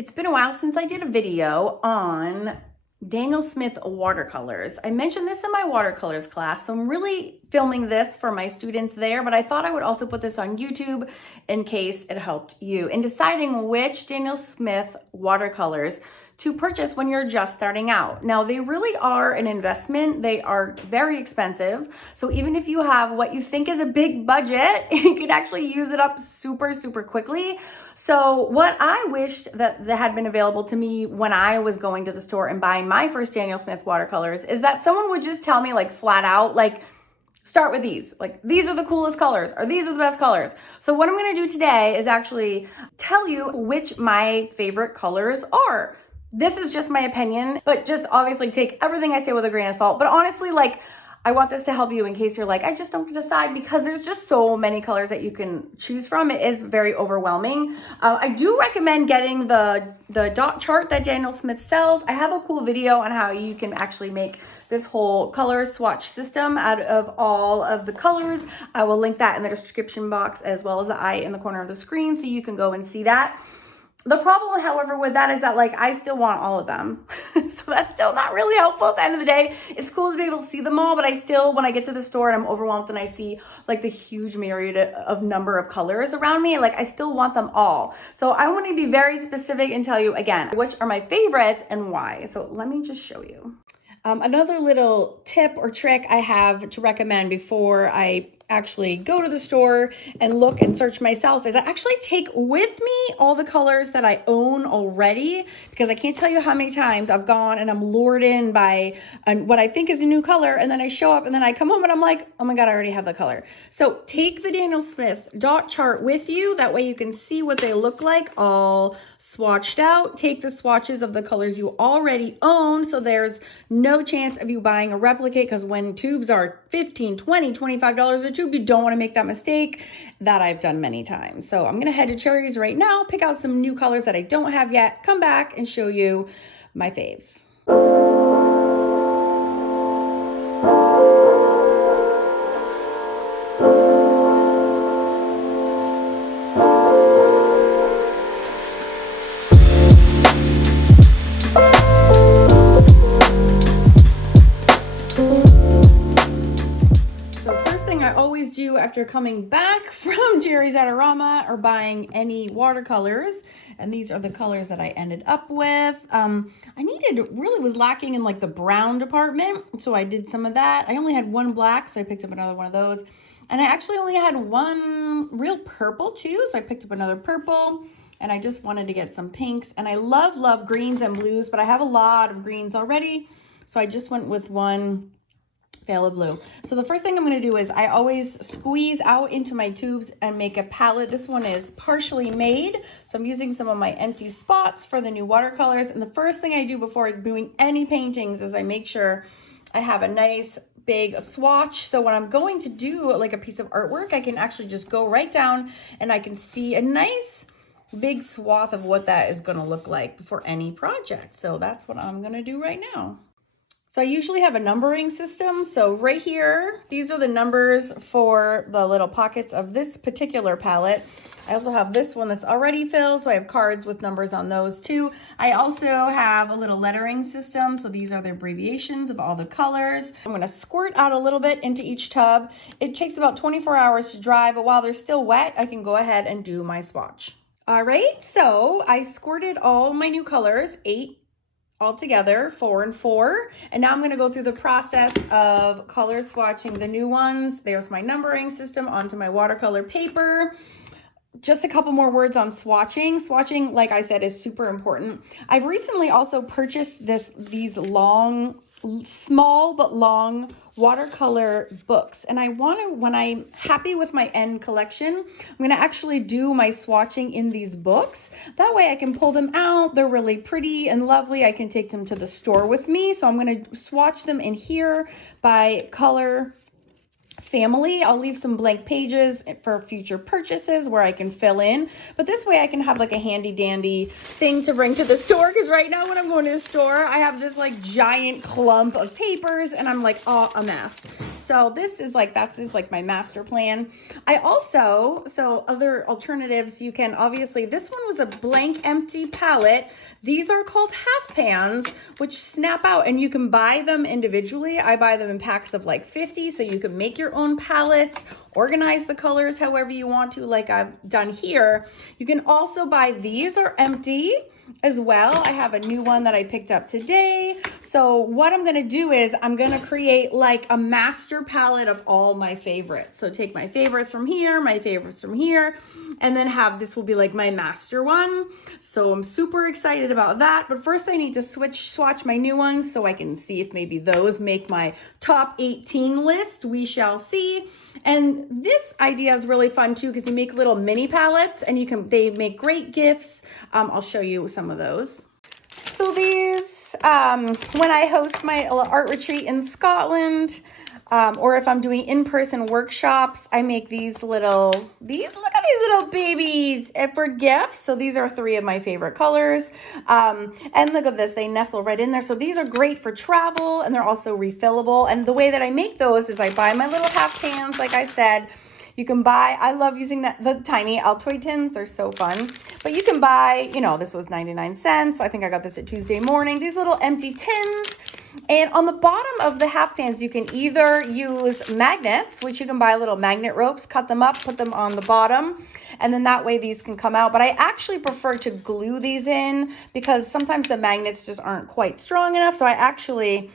It's been a while since I did a video on Daniel Smith watercolors. I mentioned this in my watercolors class, so I'm really filming this for my students there, but I thought I would also put this on YouTube in case it helped you in deciding which Daniel Smith watercolors to purchase when you're just starting out. Now, they really are an investment. They are very expensive. So even if you have what you think is a big budget, you could actually use it up super quickly. So what I wished that had been available to me when I was going to the store and buying my first Daniel Smith watercolors is that someone would just tell me like flat out, like, start with these. Like, these are the coolest colors, or these are the best colors. So what I'm gonna do today is actually tell you which my favorite colors are. This is just my opinion, but just obviously take everything I say with a grain of salt. But honestly, like, I want this to help you in case you're like, I just don't decide, because there's just so many colors that you can choose from. It is very overwhelming. I do recommend getting the dot chart that Daniel Smith sells. I have a cool video on how you can actually make this whole color swatch system out of all of the colors. I will link that in the description box as well as the eye in the corner of the screen so you can go and see that. The problem, however, with that is that, like, I still want all of them. So that's still not really helpful at the end of the day. It's cool to be able to see them all, but I still, when I get to the store and I'm overwhelmed and I see like the huge myriad of number of colors around me, like, I still want them all. So I want to be very specific and tell you again, which are my favorites and why. So let me just show you. Another little tip or trick I have to recommend before I actually go to the store and look and search myself is I actually take with me all the colors that I own already, because I can't tell you how many times I've gone and I'm lured in by what I think is a new color, and then I show up and then I come home and I'm like, oh my God, I already have the color. So take the Daniel Smith dot chart with you. That way you can see what they look like all swatched out. Take the swatches of the colors you already own, so there's no chance of you buying a replicate, because when tubes are $15, $20, $25 a tube, you don't want to make that mistake that I've done many times. So I'm gonna head to Cherries right now, pick out some new colors that I don't have yet, come back and show you my faves. After coming back from Jerry's Adorama or buying any watercolors, and these are the colors that I ended up with. Really was lacking in like the brown department, so I did some of that. I only had one black, so I picked up another one of those, and I actually only had one real purple too, so I picked up another purple, and I just wanted to get some pinks. And I love greens and blues, but I have a lot of greens already, so I just went with one phthalo blue. So the first thing I'm going to do is I always squeeze out into my tubes and make a palette. This one is partially made, so I'm using some of my empty spots for the new watercolors. And the first thing I do before doing any paintings is I make sure I have a nice big swatch, so when I'm going to do like a piece of artwork, I can actually just go right down and I can see a nice big swath of what that is going to look like for any project. So that's what I'm going to do right now. So I usually have a numbering system. So right here, these are the numbers for the little pockets of this particular palette. I also have this one that's already filled, so I have cards with numbers on those too. I also have a little lettering system. So these are the abbreviations of all the colors. I'm gonna squirt out a little bit into each tub. It takes about 24 hours to dry, but while they're still wet, I can go ahead and do my swatch. All right, so I squirted all my new colors, 8 altogether, 4 and 4. And now I'm going to go through the process of color swatching the new ones. There's my numbering system onto my watercolor paper. Just a couple more words on swatching. Swatching, like I said, is super important. I've recently also purchased these small but long watercolor books, and I want to, when I'm happy with my end collection, I'm going to actually do my swatching in these books. That way I can pull them out. They're really pretty and lovely. I can take them to the store with me. So I'm going to swatch them in here by color family. I'll leave some blank pages for future purchases where I can fill in, but this way I can have like a handy dandy thing to bring to the store, because right now when I'm going to the store I have this like giant clump of papers and I'm like, oh, a mess. So this is like, that's just like my master plan. I also, so other alternatives, you can obviously, this one was a blank empty palette. These are called half pans, which snap out, and you can buy them individually. I buy them in packs of like 50, so you can make your own palettes, organize the colors however you want to, like I've done here. You can also buy, these are empty as well. I have a new one that I picked up today. So what I'm gonna do is I'm gonna create like a master palette of all my favorites. So take my favorites from here, my favorites from here, and then have, this will be like my master one. So I'm super excited about that. But first I need to swatch my new ones so I can see if maybe those make my top 18 list. We shall see. And this idea is really fun too, because you make little mini palettes and they make great gifts. I'll show you some of those. So these, when I host my art retreat in Scotland, or if I'm doing in-person workshops, I make these little, look at these little babies for gifts. So these are 3 of my favorite colors. And look at this, they nestle right in there. So these are great for travel, and they're also refillable. And the way that I make those is I buy my little half pans, like I said. You can buy, I love using the tiny Altoid tins. They're so fun. But you can buy, you know, this was 99 cents. I think I got this at Tuesday Morning. These little empty tins. And on the bottom of the half pans, you can either use magnets, which you can buy little magnet ropes, cut them up, put them on the bottom, and then that way these can come out. But I actually prefer to glue these in because sometimes the magnets just aren't quite strong enough. So I actually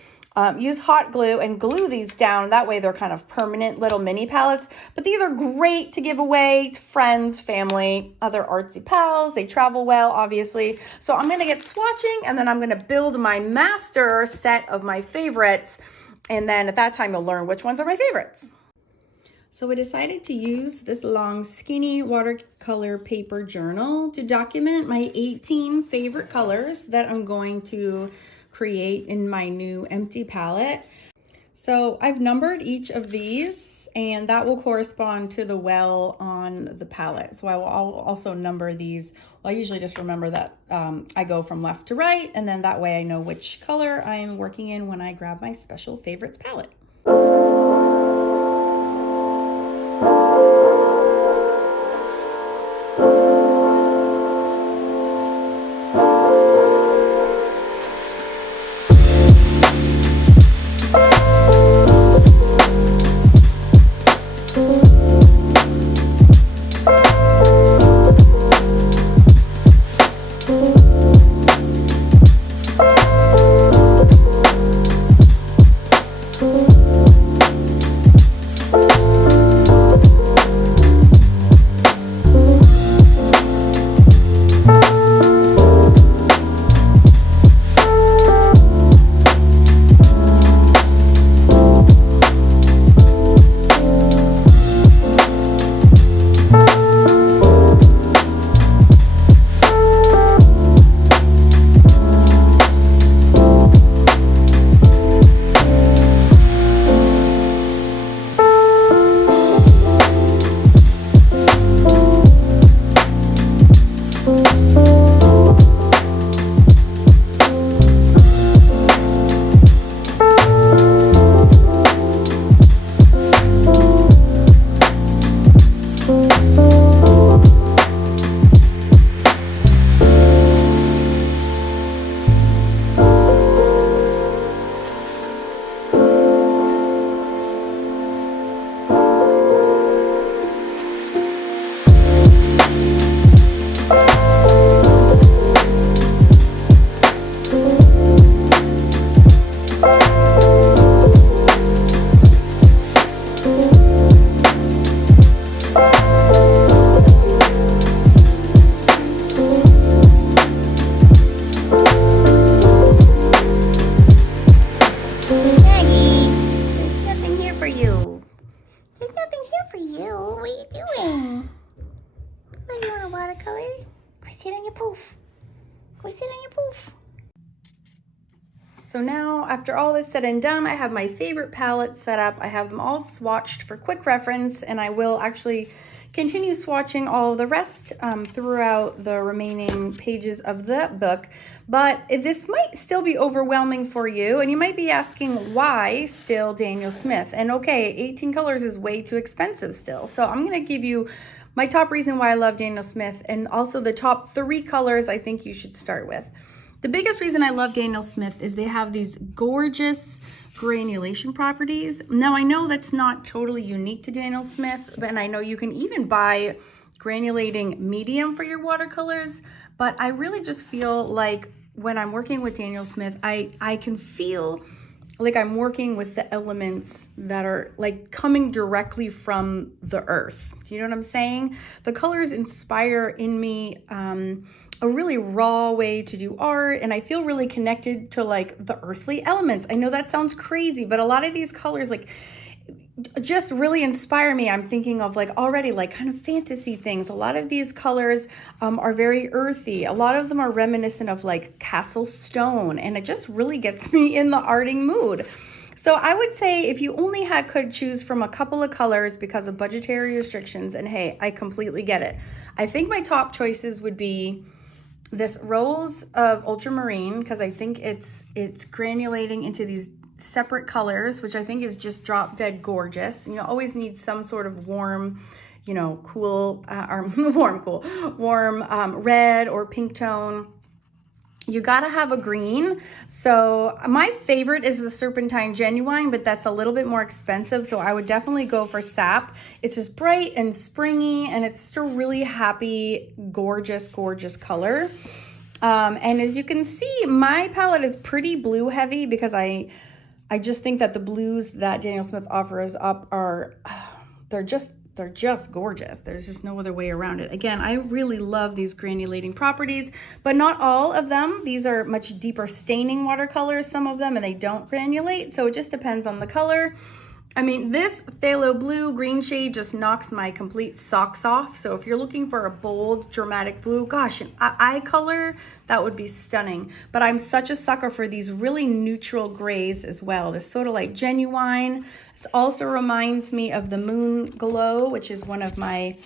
use hot glue and glue these down. That way they're kind of permanent little mini palettes. But these are great to give away to friends, family, other artsy pals. They travel well, obviously. So I'm gonna get swatching, and then I'm gonna build my master set of my favorites. And then at that time, you'll learn which ones are my favorites. So I decided to use this long, skinny watercolor paper journal to document my 18 favorite colors that I'm going to create in my new empty palette. So I've numbered each of these, and that will correspond to the well on the palette. So I'll also number these. Well, I usually just remember that I go from left to right, and then that way I know which color I'm working in when I grab my special favorites palette. So now, after all is said and done, I have my favorite palettes set up. I have them all swatched for quick reference, and I will actually continue swatching all of the rest throughout the remaining pages of the book. But this might still be overwhelming for you, and you might be asking why still Daniel Smith. And okay, 18 colors is way too expensive still. So I'm going to give you my top reason why I love Daniel Smith, and also the top 3 colors I think you should start with. The biggest reason I love Daniel Smith is they have these gorgeous granulation properties. Now I know that's not totally unique to Daniel Smith, and I know you can even buy granulating medium for your watercolors, but I really just feel like when I'm working with Daniel Smith, I can feel like I'm working with the elements that are like coming directly from the earth. You know what I'm saying? The colors inspire in me a really raw way to do art, and I feel really connected to like the earthly elements. I know that sounds crazy, but a lot of these colors like just really inspire me. I'm thinking of like already like kind of fantasy things. A lot of these colors are very earthy. A lot of them are reminiscent of like castle stone, and it just really gets me in the arting mood. So I would say if you only could choose from a couple of colors because of budgetary restrictions, and hey, I completely get it. I think my top choices would be this Rose of Ultramarine, because I think it's granulating into these separate colors, which I think is just drop dead gorgeous. You always need some sort of warm, you know, cool or warm red or pink tone. You gotta have a green. So my favorite is the Serpentine Genuine, but that's a little bit more expensive, so I would definitely go for Sap. It's just bright and springy, and it's just a really happy, gorgeous color. And as you can see, my palette is pretty blue heavy because I just think that the blues that Daniel Smith offers up are, they're just gorgeous. There's just no other way around it. Again, I really love these granulating properties, but not all of them. These are much deeper staining watercolors, some of them, and they don't granulate. So it just depends on the color. I mean, this phthalo blue green shade just knocks my complete socks off. So if you're looking for a bold, dramatic blue, gosh, an eye color, that would be stunning. But I'm such a sucker for these really neutral grays as well. The Sodalite Genuine. This also reminds me of the Moonglow, which is one of my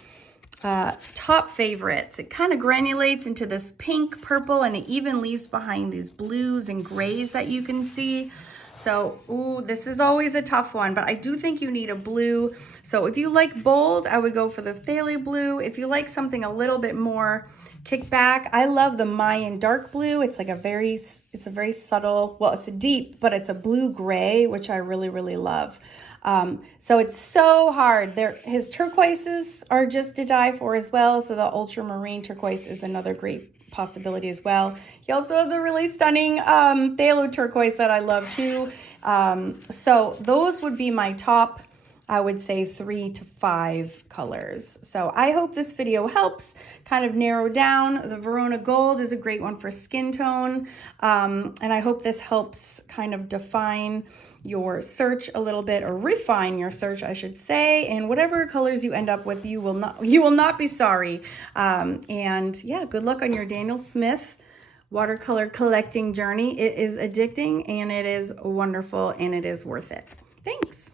top favorites. It kind of granulates into this pink, purple, and it even leaves behind these blues and grays that you can see. So, ooh, this is always a tough one, but I do think you need a blue. So if you like bold, I would go for the phthalo blue. If you like something a little bit more kick back, I love the Mayan dark blue. It's like it's a very subtle, well, it's a deep, but it's a blue gray, which I really love. So it's so hard. His turquoises are just to die for as well. So the ultramarine turquoise is another great possibility as well. He also has a really stunning phthalo turquoise that I love too. So those would be my top, I would say 3 to 5 colors. So I hope this video helps kind of narrow down. The Verona Gold is a great one for skin tone. And I hope this helps kind of define your search a little bit, or refine your search, I should say. And whatever colors you end up with, you will not be sorry. And yeah, good luck on your Daniel Smith watercolor collecting journey. It is addicting, and it is wonderful, and it is worth it. Thanks.